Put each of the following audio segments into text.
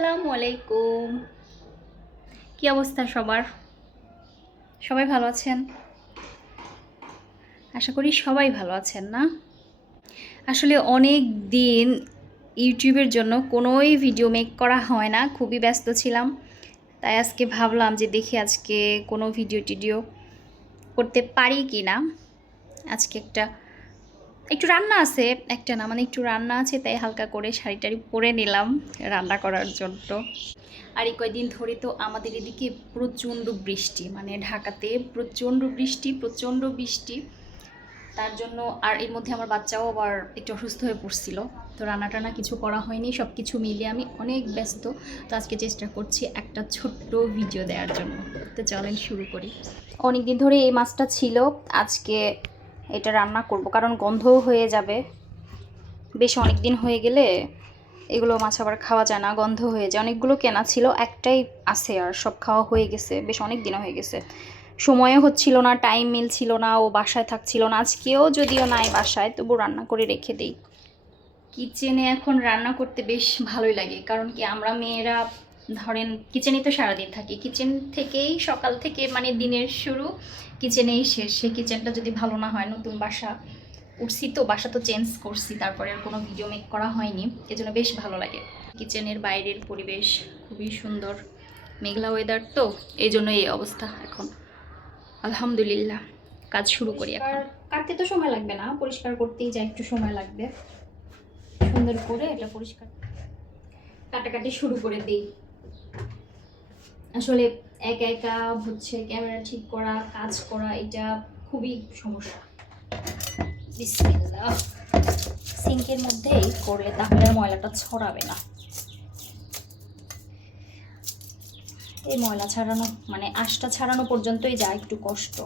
আসসালামু আলাইকুম। কি অবস্থা সবার? সবাই ভালো আছেন? আশা করি সবাই ভালো আছেন না? আসলে অনেক দিন ইউটিউবের জন্য কোনোই ভিডিও মেক করা হয় না, খুবই ব্যস্ত ছিলাম। তাই আজকে ভাবলাম যে দেখি আজকে কোনো ভিডিও টিডিও করতে পারি কি না। আজকে একটু রান্না আছে, একটা না মানে একটু রান্না আছে, তাই হালকা করে শাড়ি টাড়ি পরে নিলাম রান্না করার জন্য। আর এই কয়েকদিন ধরে তো আমাদের এদিকে প্রচণ্ড বৃষ্টি, মানে ঢাকাতে প্রচণ্ড বৃষ্টি। তার জন্য আর এর মধ্যে আমার বাচ্চাও আবার একটু অসুস্থ হয়ে পড়ছিল, তো রান্না টান্না কিছু করা হয়নি। সব কিছু মিলিয়ে আমি অনেক ব্যস্ত। তো আজকে চেষ্টা করছি একটা ছোট্ট ভিডিও দেওয়ার জন্য। তো চলেন শুরু করি। অনেক দিন ধরে এই মাছটা ছিল, আজকে এটা রান্না করব, কারণ গন্ধও হয়ে যাবে। বেশ অনেক দিন হয়ে গেলে এগুলো মাছ আবার খাওয়া যায় না, গন্ধ হয়ে যায়। অনেকগুলো কেনা ছিল, একটাই আছে, আর সব খাওয়া হয়ে গেছে, বেশ অনেক দিনও হয়ে গেছে। সময়ও হচ্ছিল না, টাইম মিলছিল না, ও বাসায় থাকছিল না। আজকেও যদিও নাই বাসায়, তবু রান্না করে রেখে দিই। কিচেনে এখন রান্না করতে বেশ ভালোই লাগে, কারণ কি আমরা মেয়েরা ধরেন কিচেনেই তো সারাদিন থাকি। কিচেন থেকেই সকাল থেকে মানে দিনের শুরু কিচেনেই শেষ। সে কিচেনটা যদি ভালো না হয়, নতুন বাসা উঠছি তো, বাসা তো চেঞ্জ করছি, তারপরে আর কোনো ভিডিও মেক করা হয়নি, এজন্য বেশ ভালো লাগে। কিচেনের বাইরের পরিবেশ খুবই সুন্দর, মেঘলা ওয়েদার তো, এই জন্য এই অবস্থা এখন। আলহামদুলিল্লাহ, কাজ শুরু করি। এখন কাটতে তো সময় লাগবে না, পরিষ্কার করতেই যা একটু সময় লাগবে। সুন্দর করে এটা পরিষ্কার কাটাকাটি শুরু করে দিই। আসলে একা একা হচ্ছে ক্যামেরা ঠিক করা, কাজ করা, এটা খুবই সমস্যা। বিসমিল্লাহ। সিঙ্কের মধ্যেই করলে তাহলে ময়লাটা ছড়াবে না। এই ময়লা ছাড়ানো মানে আঁশটা ছাড়ানো পর্যন্তই যা একটু কষ্ট,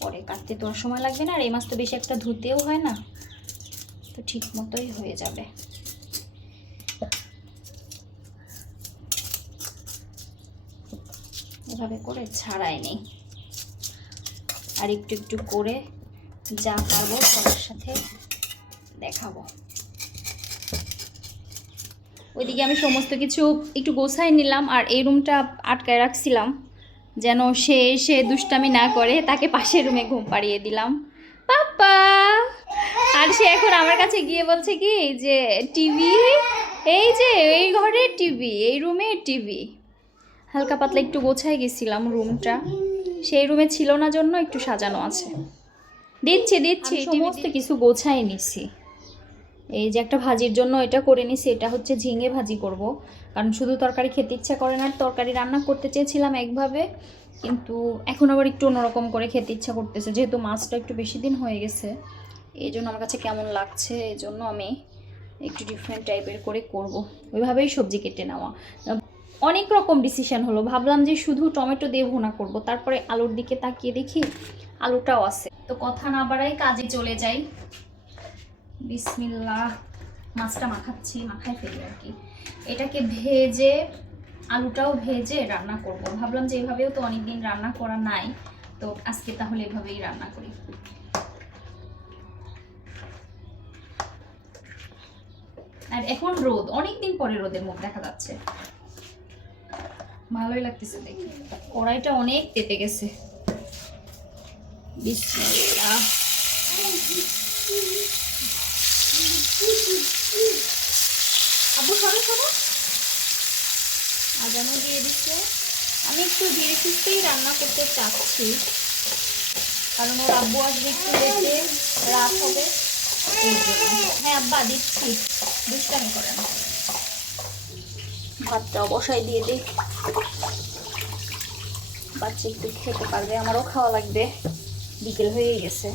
পরে কাটতে তো আর সময় লাগবে না। আর এই মাছ তো বেশি একটা ধুতেও হয় না, তো ঠিক মতোই হয়ে যাবে। এভাবে করে ছাড়াই নেই, আর একটু একটু করে যা পারবো সবার সাথে দেখাবো। ওইদিকে আমি সমস্ত কিছু একটু গোছায় নিলাম, আর এই রুমটা আটকায় রাখছিলাম যেন সে এসে দুষ্টামি না করে। তাকে পাশের রুমে ঘুম পাড়িয়ে দিলাম, পাপা। আর সে এখন আমার কাছে গিয়ে বলছে কি যে টিভি, এই যে এই ঘরের টিভি, এই রুমের টিভি। হালকা পাতলা একটু গোছায় গেছিলাম রুমটা, সেই রুমে ছিল না জন্য একটু সাজানো আছে। দিচ্ছি সমস্ত কিছু গোছায় নিছি। এই যে একটা ভাজির জন্য এটা করে নিছি, এটা হচ্ছে ঝিঙে ভাজি করব, কারণ শুধু তরকারি খেতে ইচ্ছা করে না। তরকারি রান্না করতে চেয়েছিলাম একভাবে, কিন্তু এখন আবার একটু অন্যরকম করে খেতে ইচ্ছা করতেছে, যেহেতু মাছটা একটু বেশি দিন হয়ে গেছে। এই জন্য আমার কাছে কেমন লাগছে, এই জন্য আমি একটু ডিফারেন্ট টাইপের করে করব। ওইভাবেই সবজি কেটে নেওয়া। অনেক রকম ডিসিশন হলো, ভাবলাম যে শুধু টমেটো দিয়ে ভুনা করব, তারপরে আলুর দিকে তাকিয়ে দেখি আলুটাও আছে। তো কথা না বাড়াই কাজে চলে যাই। বিসমিল্লাহ। মাছটা মাখায় ফেলি আর কি। এটাকে ভেজে, আলুটাও ভেজে রান্না করব। ভাবলাম যে এভাবেও তো অনেকদিন রান্না করা নাই, তো আজকে তাহলে এভাবেই রান্না করি। আর এখন রোদ, অনেকদিন পরে রোদের মুখ দেখা যাচ্ছে, ভালোই লাগতেছে দেখি। কড়াইটা অনেক তেতে গেছে। বিসমিল্লাহ। আব্বু সরো, আজানও দিয়ে দিচ্ছে। আমি একটু ধীরে সুস্থেই রান্না করতে চাচ্ছি, কারণ ওর আব্বু আসবে একটু লেটে, রাত হবে এই জন্য। হ্যাঁ আব্বা দিচ্ছি, দুষ্টামি করে না। ভাতটাও বসাই দিয়ে দিই, বাচ্চা একটু খেতে পারবে, আমারও খাওয়া লাগবে, বিকেল হয়ে গেছে।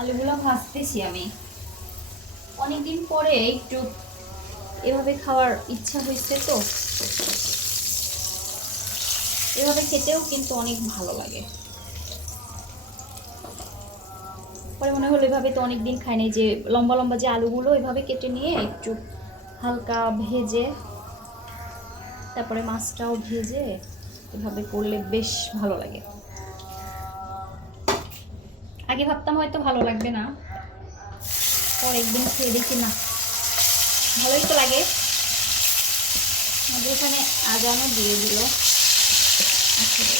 আলুগুলো ভাজতেছি আমি, অনেকদিন পরে একটু এভাবে খাওয়ার ইচ্ছা হয়েছে, তো এভাবে খেতেও কিন্তু অনেক ভালো লাগে। পরে মনে হলো এভাবে তো অনেক দিন খাই নাই, যে লম্বা লম্বা যে আলুগুলো এভাবে কেটে নিয়ে একটু হালকা ভেজে তারপরে মাছটাও ভেজে এভাবে করলে বেশ ভালো লাগে। আগে ভাবতাম হয়তো ভালো লাগবে না, পরে একদিন খেয়ে দেখি না ভালোই তো লাগে। আমাদের এখানে আজানও দিয়ে দিল। আসলে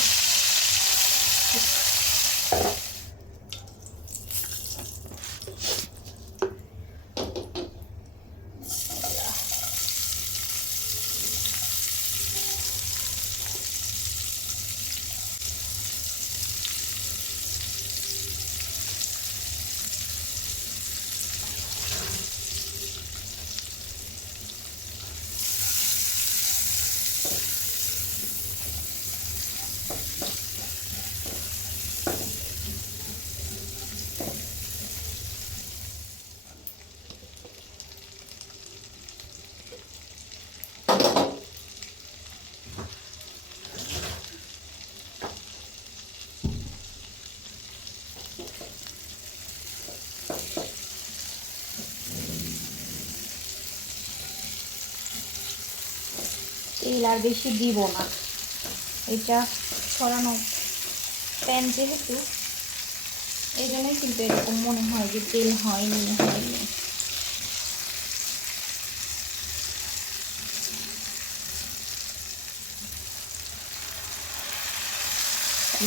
তেল আর বেশি দিব না, এটা ছড়ানো প্যান যেহেতু এই জন্যই কিন্তু এরকম মনে হয় যে তেল হয়নি।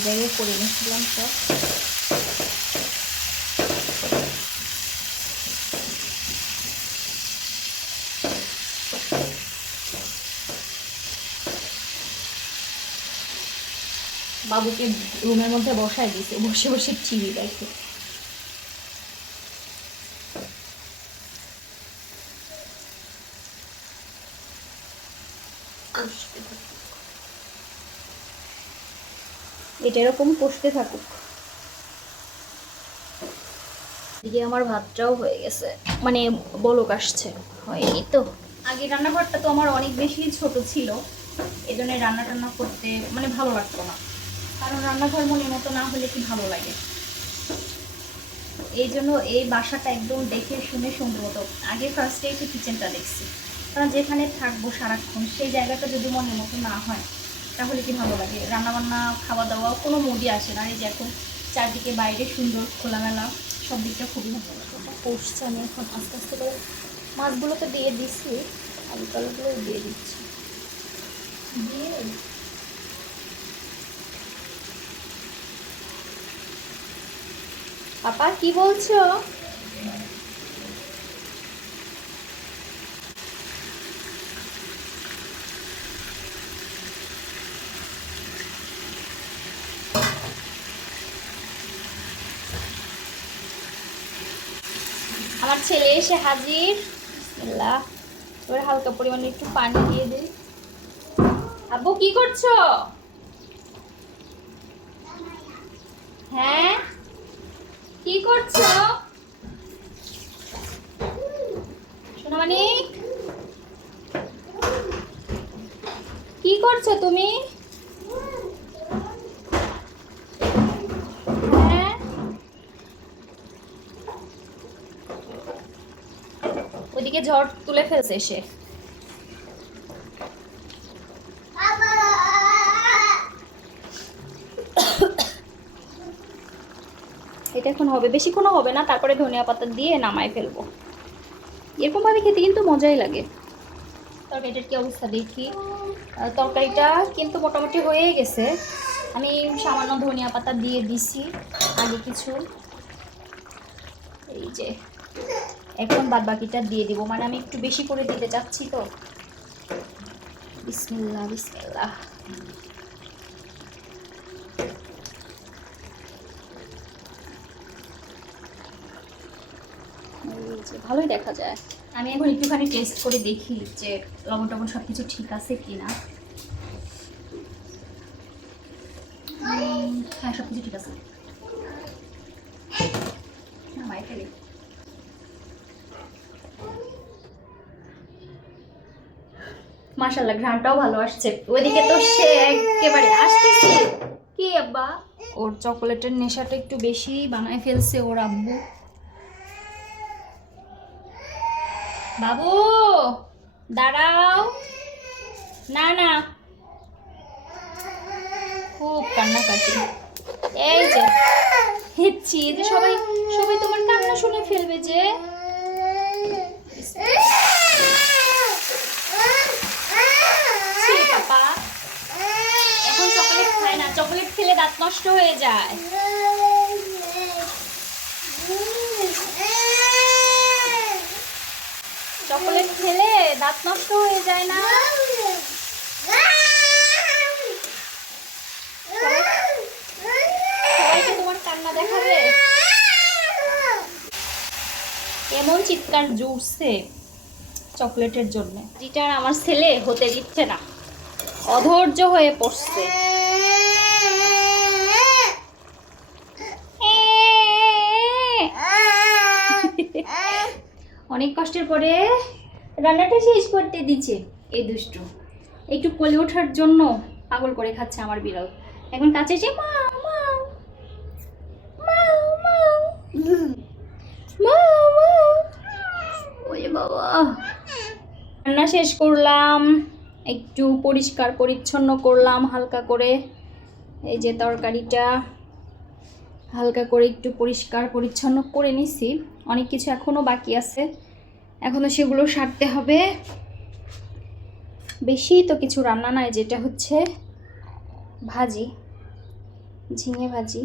জায়গায় করে নিয়েছিলাম সব। বাবুকে রুমের মধ্যে বসায় দিয়েছে, বসে বসে টিভি দেখে। এটা এরকম কষতে থাকুক। এদিকে আমার ভাতটাও হয়ে গেছে, মানে বলক আসছে, হয়নি তো। আগে রান্নাঘরটা তো আমার অনেক বেশি ছোট ছিল, এই জন্য রান্না টান্না করতে মানে ভালো লাগতো না, কারণ রান্নাঘর মনের মতো না হলে কি ভালো লাগে। এই জন্য এই বাসাটা একদম দেখে শুনে সুন্দর মতো আগে ফার্স্টে একটু কিচেনটা দেখছি, কারণ যেখানে থাকবো সারাক্ষণ সেই জায়গাটা যদি মনের মতো না হয় তাহলে কি ভালো লাগে। রান্নাবান্না খাওয়া দাওয়া কোনো মুডই আসে না। এই যে এখন চারদিকে বাইরে সুন্দর খোলামেলা, সব দিকটা খুবই ভালো লাগে। পড়ছে, আমি এখন আস্তে আস্তে করে মাছগুলো তো দিয়ে দিচ্ছি, আলু টালুগুলো দিয়ে দিচ্ছি, দিয়ে পাপা কি বলছো? আমার ছেলে এসে হাজির। বিসমিল্লাহ। এবার হালকা পরিমাণে একটু পানি দিয়ে দিই। আব্বু কি করছো? হ্যাঁ কি করছো সোনামানিক? কি করছো তুমি? হ্যাঁ ওইদিকে ঝড় তুলে ফেলছে এসে। এটা এখন হবে, বেশিক্ষণও হবে না, তারপরে ধনিয়া পাতা দিয়ে নামায় ফেলবো। এরকম ভাবে খেতে কিন্তু মজাই লাগে। তরকারিটার কি অবস্থা দেখি। তরকারিটা কিন্তু মোটামুটি হয়ে গেছে। আমি সামান্য ধনিয়া পাতা দিয়ে দিছি আগে কিছু, এই যে এখন বাদ বাকিটা দিয়ে দিব, মানে আমি একটু বেশি করে দিতে চাচ্ছি তো। বিসমিল্লাহ বিসমিল্লাহ। ভালোই দেখা যায়। আমি এখন একটুখানি টেস্ট করে দেখি যে লবণ টবণ সব কিছু ঠিক আছে কিনা। হ্যাঁ সব কিছু ঠিক আছে। মাশাআল্লাহ ঘ্রাণটাও ভালো আসছে। ওইদিকে তো সে একেবারে আসতেছে। কি আব্বা? ওর চকোলেটের নেশাটা একটু বেশি বানায় ফেলছে ওর আব্বু। বাবু দাঁড়াও, না না, খুব কান্নাকাটি। এই যে হেচ্ছি, যে সবাই সবাই তোমার কান্না শুনে ফেলবে যে। ছি, পাপা এখন চকলেট খায় না, চকলেট খেলে দাঁত নষ্ট হয়ে যায়। চকলেট খেলে দাঁত নষ্ট হয়ে যায় না। সবাইকে তোমার কান্না দেখাবে। এমন চিৎকার জুড়ছে চকলেটের জন্য, যেটা আমার ছেলে হতে দিচ্ছে না, অধৈর্য হয়ে পড়ছে। অনেক কষ্টের পরে রান্নাটা শেষ করতে দিচ্ছে এই দুষ্টু। একটু কোলে ওঠার জন্য পাগল করে খাচ্ছে আমার বিড়াল। এখন কাছে যে মাও মাও মাও মাও মাও মাও। ওরে বাবা, রান্না শেষ করলাম, একটু পরিষ্কার পরিচ্ছন্ন করলাম হালকা করে। এই যে তরকারিটা হালকা করে একটু পরিষ্কার পরিচ্ছন্ন করে নিছি। অনেক কিছু এখনও বাকি আছে, এখনও সেগুলো সারতে হবে। বেশি তো কিছু রান্না নাই, যেটা হচ্ছে ভাজি, ঝিঙে ভাজি।